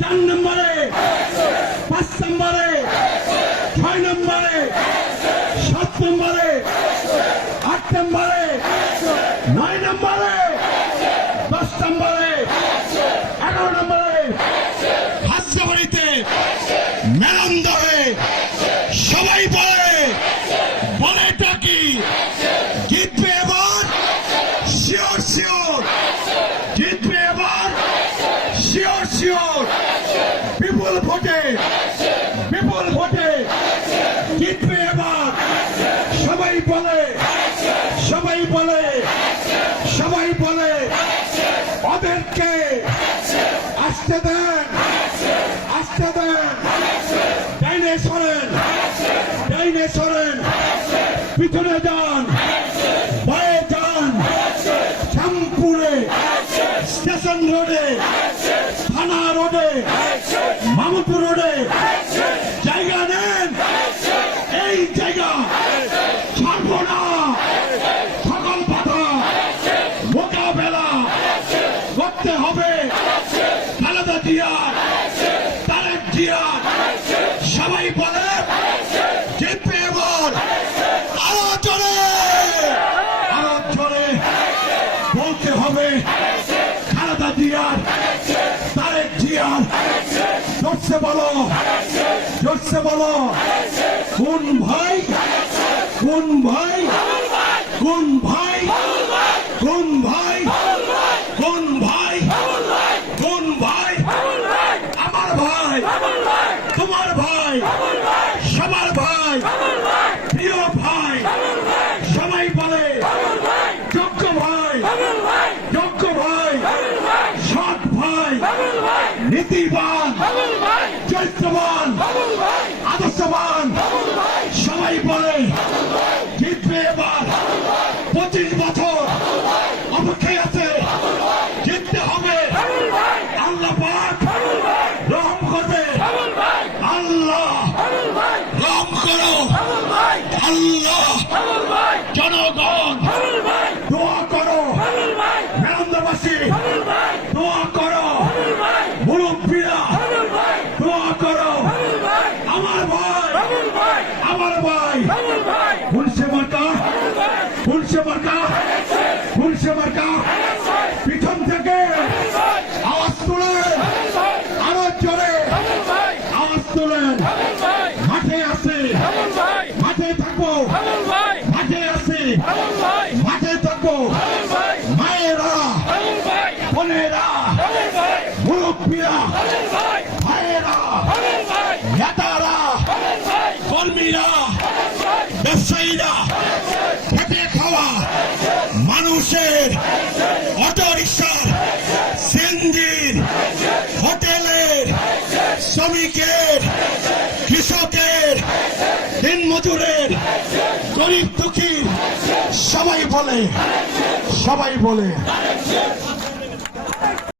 4 নম্বরে, 5 নম্বরে, 6 নম্বরে, 7 নম্বরে, 8 নম্বরে, 9 নম্বরে, 10 নম্বরে, 11 নম্বরে, হাসনাবাড়িতে মেলান্দা হয়ে সবাই বলেটা কি জিতবে এবার, শিওর শিওর জিতবে এবার, শিওর শিওর বিপুল ভোটে জিতবে এবার। সবাই বলে ওদেরকে আসতে দেন, ডাইনে সরেন, পিছনে যান, বায়ে যান, শ্যামপুরে, স্টেশন রোডে, থানা রোডে, মামুদপুর রোডে জায়গা নেন। এই জায়গা ছাড়ব না। সকল বাধা মোকাবেলা করতে হবে। খালেদা জিয়া, তারেক জিয়া সবাই বলে জিতবে এবার। আরো জোরে বলতে হবে খালেদা জিয়ার, তারেক জিয়ার। জোরসে বলো কোন ভাই, কোন ভাই, কোন ভাই, কোন ভাই, কোন ভাই, কোন ভাই, আমার ভাই, তোমার ভাই, সবার ভাই, প্রিয় ভাই। সবাই বলে যোগ্য ভাই, সৎ ভাই, নীতিবান, চরিত্রবান, আদর্শবান। সবাই বলে জিতবে এবার। 25 বছর অপেক্ষায় আছে, জিততে হবে। আল্লাহ পাক রহম করবে। আল্লাহ রহম করো। আল্লাহ, জনগণ দোয়া করো, মেলান্দাবাসী দোয়া করো, মুরব্বীরা দোয়া করো। আমার ভাই পুলিশে মার্কা পিছন থেকে আওয়াজ তোলেন, আরো জোরে আওয়াজ তোলেন। মাঠে আছে, মাঠে থাকবো, মাঠে আছে, মাঠে থাকবো। মায়েরা, বোনেরা, মুরব্বীরা, ভাইয়েরা, নেতারা, কর্মীরা, ব্যবসায়ীরা, খেটে খাওয়া মানুষের, অটো রিক্সার, সিএনজির, হোটেলের, শ্রমিকের, কৃষকের, দিনমজুরের, গরিব দুঃখীর সবাই বলে